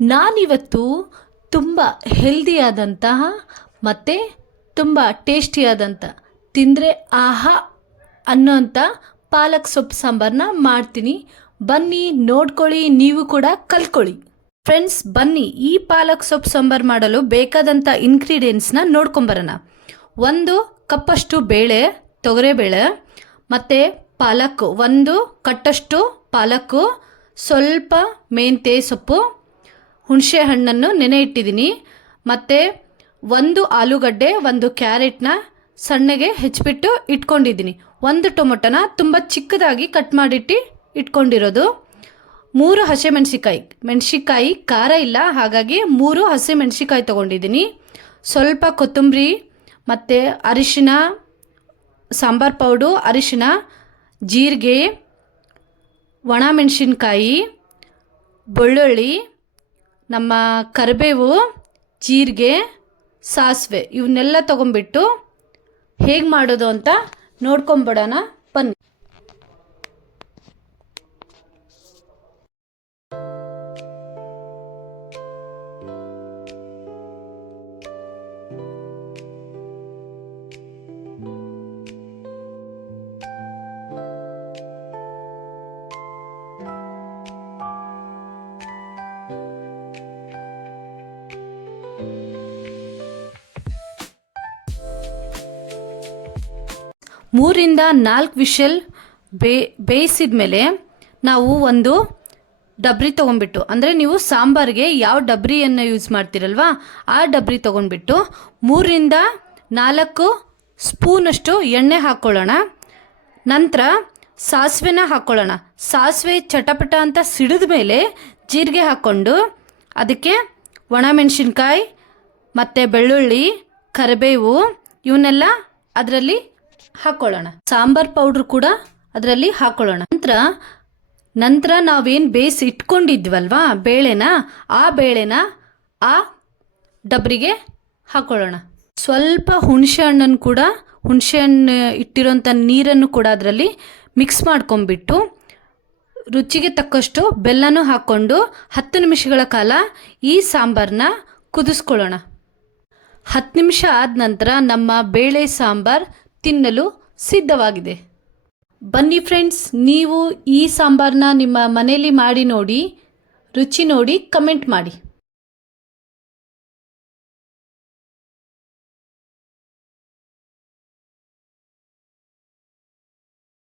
ನಾನಿವತ್ತು ತುಂಬ ಹೆಲ್ದಿಯಾದಂತಹ ಮತ್ತು ತುಂಬ ಟೇಸ್ಟಿಯಾದಂಥ ತಿಂದರೆ ಆಹಾ ಅನ್ನೋಂಥ ಪಾಲಕ್ ಸೊಪ್ಪು ಸಾಂಬಾರನ್ನ ಮಾಡ್ತೀನಿ. ಬನ್ನಿ ನೋಡ್ಕೊಳ್ಳಿ, ನೀವು ಕೂಡ ಕಲ್ತ್ಕೊಳ್ಳಿ. ಫ್ರೆಂಡ್ಸ್ ಬನ್ನಿ, ಈ ಪಾಲಕ್ ಸೊಪ್ಪು ಸಾಂಬಾರು ಮಾಡಲು ಬೇಕಾದಂಥ ಇಂಗ್ರೀಡಿಯೆಂಟ್ಸ್ನ ನೋಡ್ಕೊಂಬರೋಣ. 1 ಕಪ್ಪಷ್ಟು ಬೇಳೆ, ತೊಗರೆಬೇಳೆ, ಮತ್ತು ಪಾಲಕ್ಕು 1 ಕಟ್ಟಷ್ಟು ಪಾಲಕ್ಕು, ಸ್ವಲ್ಪ ಮೆಂತ್ಯ ಸೊಪ್ಪು, ಹುಣಸೆ ಹಣ್ಣನ್ನು ನೆನೆ ಇಟ್ಟಿದ್ದೀನಿ, ಮತ್ತು 1 ಆಲೂಗಡ್ಡೆ, 1 ಕ್ಯಾರೆಟ್ನ ಸಣ್ಣಗೆ ಹೆಚ್ಚಿಬಿಟ್ಟು ಇಟ್ಕೊಂಡಿದ್ದೀನಿ, 1 ಟೊಮೊಟೊನ ತುಂಬ ಚಿಕ್ಕದಾಗಿ ಕಟ್ ಮಾಡಿಟ್ಟು ಇಟ್ಕೊಂಡಿರೋದು, 3 ಮೆಣಸಿಕಾಯಿ ಖಾರ ಇಲ್ಲ ಹಾಗಾಗಿ 3 ಹಸಿಮೆಣಸಿಕಾಯಿ ತೊಗೊಂಡಿದ್ದೀನಿ, ಸ್ವಲ್ಪ ಕೊತ್ತಂಬರಿ, ಮತ್ತು ಅರಿಶಿನ, ಸಾಂಬಾರು ಪೌಡು, ಅರಿಶಿನ, ಜೀರಿಗೆ, ಒಣಮೆಣಸಿನ್ಕಾಯಿ, ಬೆಳ್ಳುಳ್ಳಿ, ನಮ್ಮ ಕರಿಬೇವು, ಜೀರಿಗೆ, ಸಾಸಿವೆ ಇವನ್ನೆಲ್ಲ ತೊಗೊಂಬಿಟ್ಟು ಹೇಗೆ ಮಾಡೋದು ಅಂತ ನೋಡ್ಕೊಂಬಿಡೋಣ ಬನ್ನಿ. ಮೂರಿಂದ 4 ವಿಷಲ್ ಬೇಯಿಸಿದ ಮೇಲೆ ನಾವು ಒಂದು ಡಬ್ರಿ ತೊಗೊಂಡ್ಬಿಟ್ಟು, ಅಂದರೆ ನೀವು ಸಾಂಬಾರಿಗೆ ಯಾವ ಡಬ್ರಿಯನ್ನು ಯೂಸ್ ಮಾಡ್ತೀರಲ್ವ ಆ ಡಬ್ರಿ ತೊಗೊಂಡ್ಬಿಟ್ಟು 3ರಿಂದ 4 ಸ್ಪೂನಷ್ಟು ಎಣ್ಣೆ ಹಾಕ್ಕೊಳ್ಳೋಣ. ನಂತರ ಸಾಸಿವೆನ ಹಾಕ್ಕೊಳ್ಳೋಣ. ಸಾಸಿವೆ ಚಟಪಟ ಅಂತ ಸಿಡಿದ ಮೇಲೆ ಜೀರಿಗೆ ಹಾಕ್ಕೊಂಡು ಅದಕ್ಕೆ ಒಣಮೆಣಸಿನ್ಕಾಯಿ ಮತ್ತು ಬೆಳ್ಳುಳ್ಳಿ, ಕರಿಬೇವು ಇವನ್ನೆಲ್ಲ ಅದರಲ್ಲಿ ಹಾಕ್ಕೊಳ್ಳೋಣ. ಸಾಂಬಾರ್ ಪೌಡ್ರ್ ಕೂಡ ಅದರಲ್ಲಿ ಹಾಕ್ಕೊಳ್ಳೋಣ. ನಂತರ ನಾವೇನು ಬೇಯಿಸಿ ಇಟ್ಕೊಂಡಿದ್ವಲ್ವಾ ಬೇಳೆನ, ಆ ಬೇಳೆನ ಆ ಡಬ್ರಿಗೆ ಹಾಕ್ಕೊಳ್ಳೋಣ. ಸ್ವಲ್ಪ ಹುಣಸೆ ಹಣ್ಣು ಇಟ್ಟಿರೋಂಥ ನೀರನ್ನು ಕೂಡ ಅದರಲ್ಲಿ ಮಿಕ್ಸ್ ಮಾಡ್ಕೊಂಬಿಟ್ಟು ರುಚಿಗೆ ತಕ್ಕಷ್ಟು ಬೆಲ್ಲನೂ ಹಾಕ್ಕೊಂಡು 10 ನಿಮಿಷಗಳ ಕಾಲ ಈ ಸಾಂಬಾರನ್ನ ಕುದಿಸ್ಕೊಳ್ಳೋಣ. 10 ನಿಮಿಷ ಆದ ನಂತರ ನಮ್ಮ ಬೇಳೆ ಸಾಂಬಾರು ತಿನ್ನಲು ಸಿದ್ಧವಾಗಿದೆ. ಬನ್ನಿ ಫ್ರೆಂಡ್ಸ್, ನೀವು ಈ ಸಾಂಬಾರನ್ನ ನಿಮ್ಮ ಮನೆಯಲ್ಲಿ ಮಾಡಿ ನೋಡಿ, ರುಚಿ ನೋಡಿ ಕಮೆಂಟ್ ಮಾಡಿ.